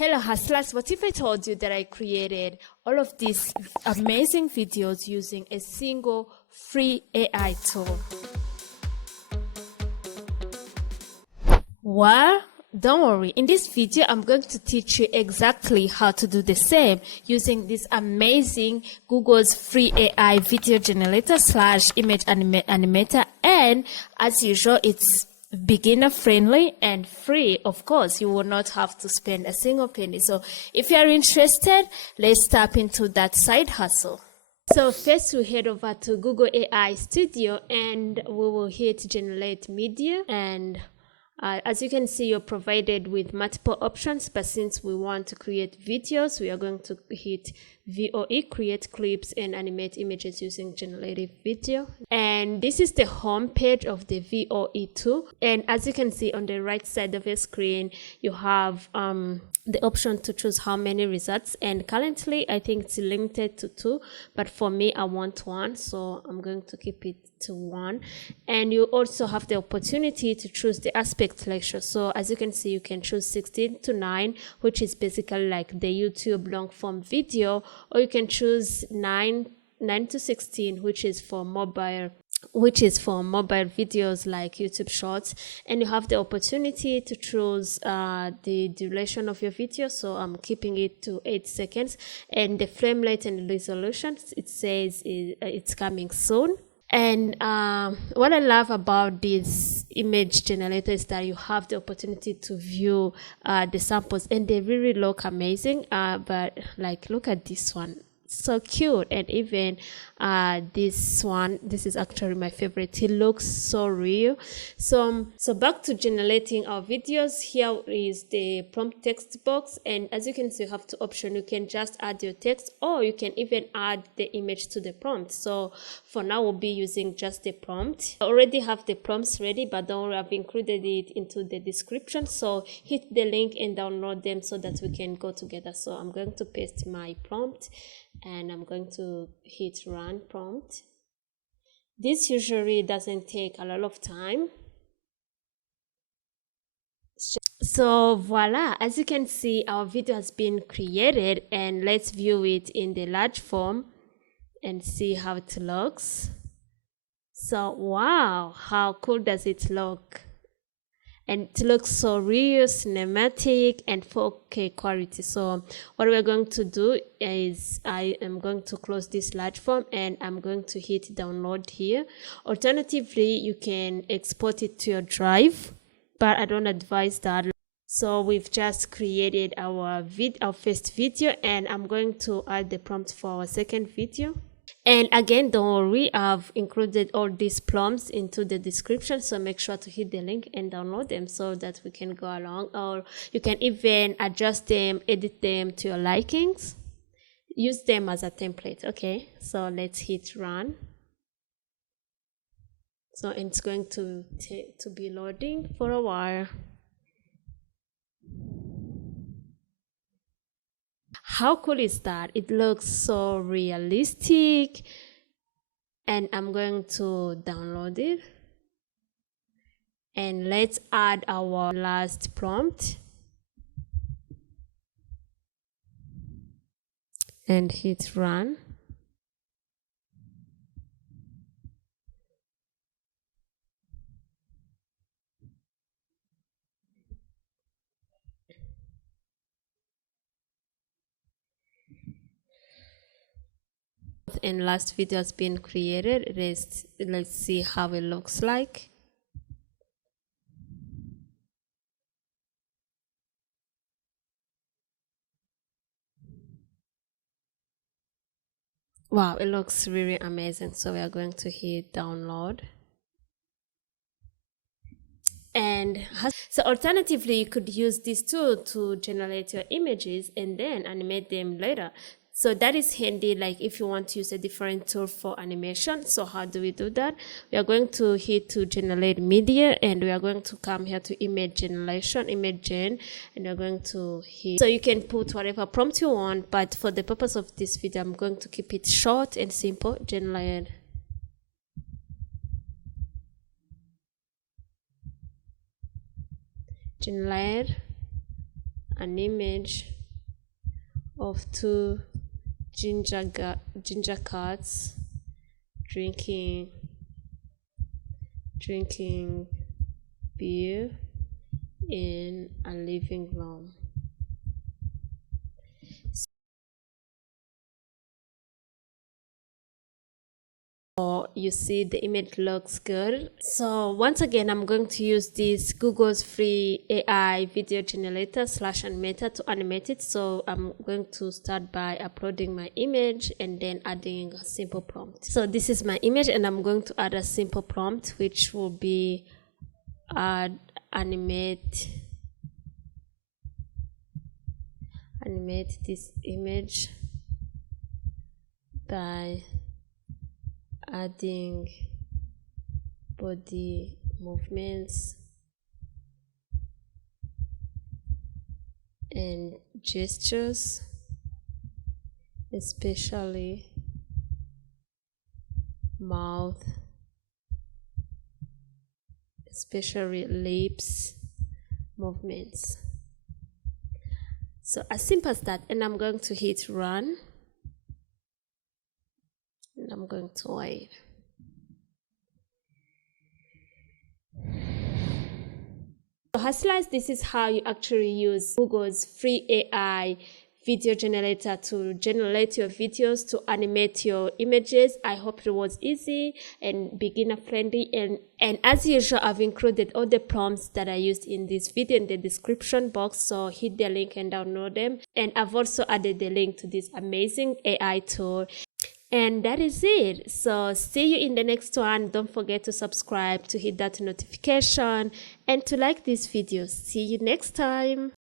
Hello hustlers, what if I told you that I created all of these amazing videos using a single free AI tool? Well, don't worry. In this video, I'm going to teach you exactly how to do the same using this amazing Google's free AI video generator / image animator. And as usual, it's beginner friendly and free. Of course, you will not have to spend a single penny. So if you're interested, let's tap into that side hustle. So first we head over to Google AI Studio and we will hit generate media, and as you can see, you're provided with multiple options, but since we want to create videos, we are going to hit VOE, create clips and animate images using generative video. And this is the home page of the Veo2. And as you can see on the right side of your screen, you have the option to choose how many results. And currently, I think it's limited to 2, but for me, I want 1, so I'm going to keep it to 1. And you also have the opportunity to choose the aspect ratio. So as you can see, you can choose 16:9, which is basically like the YouTube long form video, or you can choose 9:16, which is for mobile videos like YouTube Shorts. And you have the opportunity to choose the duration of your video, so I'm keeping it to 8 seconds, and the frame rate and resolution, it says it's coming soon. And what I love about this image generator is that you have the opportunity to view the samples, and they really look amazing. But like, look at this one, so cute. And even this is actually my favorite. It looks so real. So back to generating our videos. Here is the prompt text box, and as you can see, you have 2 options. You can just add your text, or you can even add the image to the prompt. So for now, we'll be using just the prompt. I already have the prompts ready, but don't worry, I've included it into the description, so hit the link and download them so that we can go together. So I'm going to paste my prompt and I'm going to hit run prompt. This usually doesn't take a lot of time. So voila, as you can see, our video has been created, and let's view it in the large form and see how it looks. So wow, how cool does it look? And it looks so real, cinematic, and 4K quality. So what we're going to do is I am going to close this large form and I'm going to hit download here. Alternatively, you can export it to your drive, but I don't advise that. So we've just created our first video, and I'm going to add the prompt for our second video. And again, don't worry, I've included all these prompts into the description, so make sure to hit the link and download them so that we can go along. Or you can even adjust them, edit them to your likings, use them as a template. Okay, so let's hit run. So it's going to be loading for a while. How cool is that? It looks so realistic. And I'm going to download it. And let's add our last prompt. And hit run. And last video has been created. Let's see how it looks like. Wow, it looks really amazing. So we are going to hit download. And so alternatively, you could use this tool to generate your images and then animate them later. So that is handy, like if you want to use a different tool for animation. So how do we do that? We are going to hit to generate media, and we are going to come here to image generation, image gen, and we're going to hit. So you can put whatever prompt you want, but for the purpose of this video, I'm going to keep it short and simple. Generate an image of two ginger cats drinking beer in a living room. So you see the image looks good. So once again, I'm going to use this Google's free AI video generator / animator to animate it. So I'm going to start by uploading my image and then adding a simple prompt. So this is my image and I'm going to add a simple prompt, which will be animate this image by adding body movements and gestures, especially mouth, especially lips movements. So as simple as that, and I'm going to hit run. And I'm going to wait. So Hustlers, this is how you actually use Google's free AI video generator to generate your videos, to animate your images. I hope it was easy and beginner friendly, and as usual, I've included all the prompts that I used in this video in the description box, so hit the link and download them. And I've also added the link to this amazing AI tool. And that is it. So see you in the next one. Don't forget to subscribe, to hit that notification, and to like this video. See you next time.